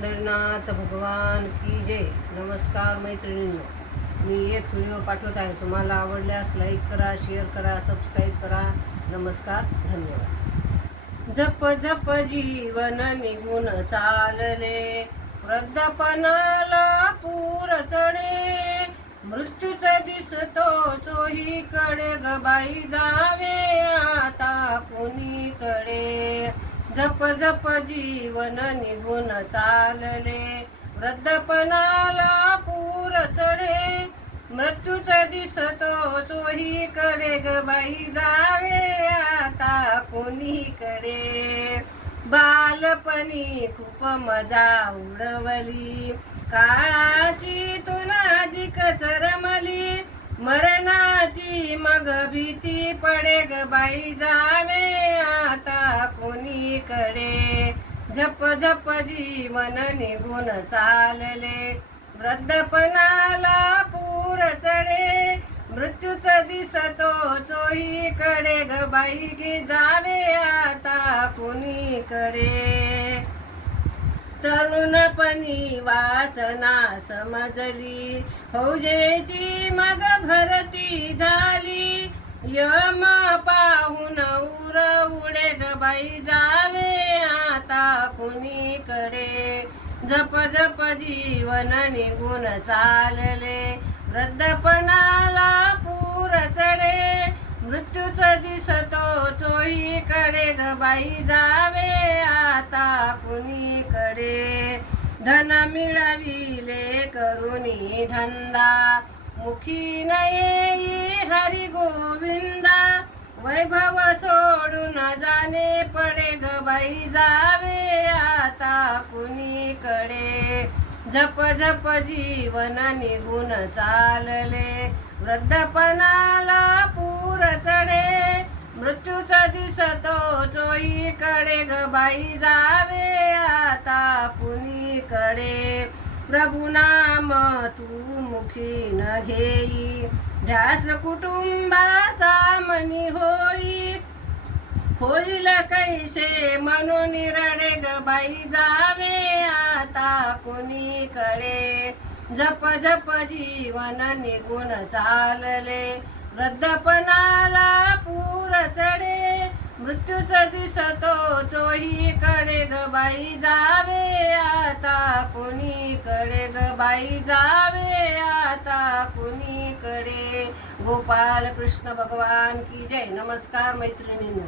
पंढरीनाथ भगवान की जय. नमस्कार मैत्रिणींनो, मी एक व्हिडिओ पाठवत आहे. तुम्हाला आवडल्यास लाईक करा, शेअर करा, सबस्क्राईब करा. नमस्कार, धन्यवाद. जप जप जीवन निघून चालले, वृद्धपणाला पूर चढे, मृत्यूच दिसतो चोहीकडे, ग बाई जावे आता कोणीकडे. जप जप जीवन निघून चालले, वृद्धपणाला पूर चढे, मृत्यूच दिसतो चोहीकडे, ग बाई जावे आता कोणीकडे. बालपणी खूप मजा उडवली, काळाची तुला अधिक रमली, मरणाची मग भीती पडे, ग बाई जावे आता कोणीकडे. जप जप जीवन निघून चालले, वृद्धपणाला पूर चढे, मृत्यूच दिसतो चोहीकडे, ग बाई गे जावे आता कोणीकडे. तरुणपणी वासना समजली, फौजेची मग भरती झाली, यम पाहून उर उडे, ग बाई जावे आता कुणीकडे. जप जप जीवन निघून चालले, वृद्धपणाला पूर चढे, मृत्यूच दिसतो चोहीकडे, ग बाई जावे आता कुणीकडे. धन मिळविले करुणी धंदा, मुखी न येई हरी गोविंदा, वैभव सोडून जाणे पडे, ग बाई जावे आता कुणीकडे. जप जप जीवन निघून चालले, वृद्धपणाला पूर चढे, मृत्यूच दिसतो चोहीकडे, ग बाई जावे आता कुणीकडे. प्रभु नाम तू मुखी न घेई, ध्यास कुटुंबाचा मनी होई, होईल कैसे म्हणून रडे, ग बाई जावे आता कोणीकडे. जप जप जीवन निघून चालले, वृद्धपणाला पूर चढे, मृत्यूच दिसतो चोहीकडे, ग बाई जावे आता कोणीकडे, ग बाई जावे आता कोणीकडे. गोपाल कृष्ण भगवान की जय. नमस्कार मैत्रिणींनो.